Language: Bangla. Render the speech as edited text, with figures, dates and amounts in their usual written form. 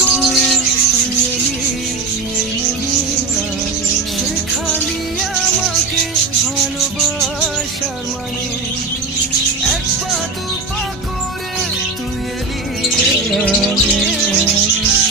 করে তুই এলি এই মনে, শেখালি আমাকে ভালোবাসার মানে, এক পা দু পা করে তুই এলি এই মনে।